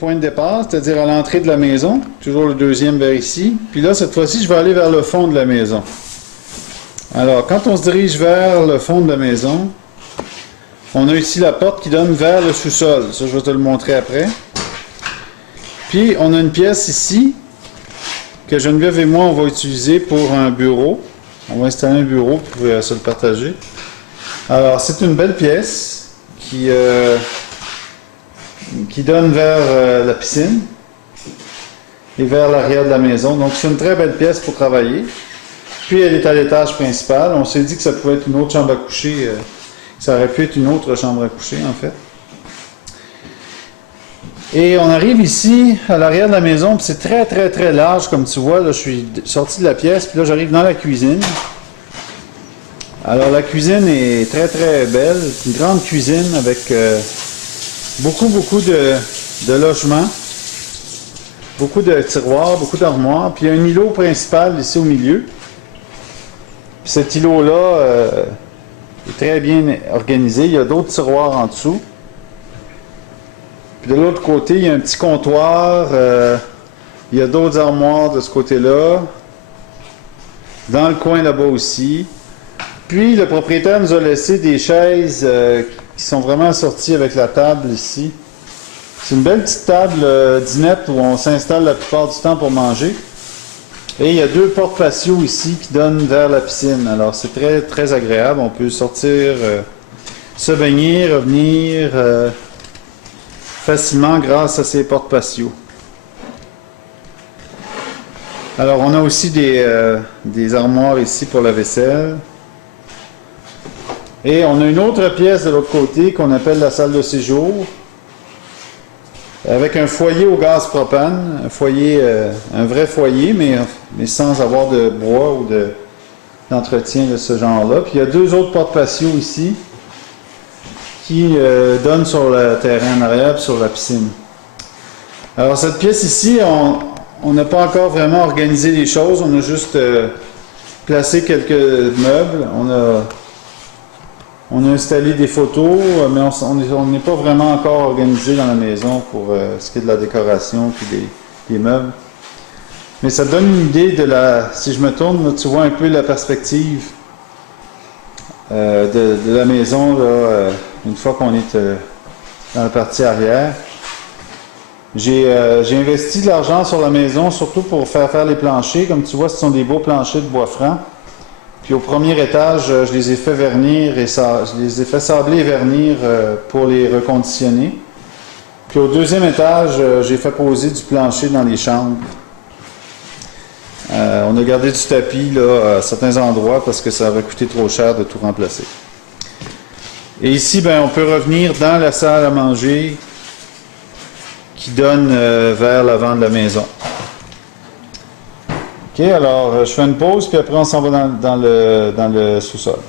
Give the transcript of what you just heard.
Point de départ, c'est-à-dire à l'entrée de la maison, toujours le deuxième vers ici. Puis là, cette fois-ci, je vais aller vers le fond de la maison. Alors, quand on se dirige vers le fond de la maison, on a ici la porte qui donne vers le sous-sol. Ça, je vais te le montrer après. Puis, on a une pièce ici que Geneviève et moi, on va utiliser pour un bureau. On va installer un bureau, vous pouvez se le partager. Alors, c'est une belle pièce qui donne vers la piscine et vers l'arrière de la maison. Donc, c'est une très belle pièce pour travailler. Puis, elle est à l'étage principal. On s'est dit que ça pouvait être une autre chambre à coucher. Ça aurait pu être une autre chambre à coucher, en fait. Et on arrive ici, à l'arrière de la maison, puis c'est très, très, très large, comme tu vois. Là, je suis sorti de la pièce, puis là, j'arrive dans la cuisine. Alors, la cuisine est très, très belle. Une grande cuisine avec beaucoup de logements. Beaucoup de tiroirs, beaucoup d'armoires. Puis, il y a un îlot principal ici au milieu. Puis cet îlot-là est très bien organisé. Il y a d'autres tiroirs en dessous. Puis de l'autre côté, il y a un petit comptoir. Il y a d'autres armoires de ce côté-là. Dans le coin là-bas aussi. Puis le propriétaire nous a laissé des chaises qui sont vraiment assorties avec la table ici. C'est une belle petite table dinette où on s'installe la plupart du temps pour manger. Et il y a deux portes patio ici qui donnent vers la piscine. Alors c'est très, très agréable. On peut sortir, se baigner, revenir facilement grâce à ces portes patio. Alors on a aussi des armoires ici pour la vaisselle. Et on a une autre pièce de l'autre côté qu'on appelle la salle de séjour, avec un foyer au gaz propane, un vrai foyer, mais sans avoir de bois ou d'entretien de ce genre-là. Puis il y a deux autres portes patio ici qui donnent sur le terrain en arrière et sur la piscine. Alors cette pièce ici, on n'a pas encore vraiment organisé les choses, on a juste placé quelques meubles, on a installé des photos, mais on n'est pas vraiment encore organisé dans la maison pour ce qui est de la décoration et des meubles. Mais ça donne une idée de si je me tourne, là, tu vois un peu la perspective de la maison, là, une fois qu'on est dans la partie arrière. J'ai investi de l'argent sur la maison, surtout pour faire les planchers. Comme tu vois, ce sont des beaux planchers de bois franc. Puis au premier étage, je les ai fait vernir je les ai fait sabler et vernir pour les reconditionner. Puis au deuxième étage, j'ai fait poser du plancher dans les chambres. On a gardé du tapis là, à certains endroits parce que ça aurait coûté trop cher de tout remplacer. Et ici, ben, on peut revenir dans la salle à manger qui donne vers l'avant de la maison. OK, alors je fais une pause, puis après on s'en va dans le sous-sol.